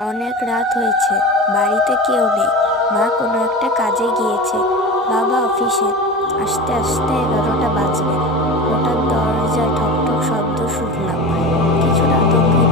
অনেক রাত হয়েছে, বাড়িতে কেউ নেই। মা কোনো একটা কাজে গিয়েছে, বাবা অফিসে। আস্তে আস্তে 11টা বাজবে। হঠাৎ দরজায় ঠক ঠক শব্দ শুনলাম। কিছুটা আতঙ্কে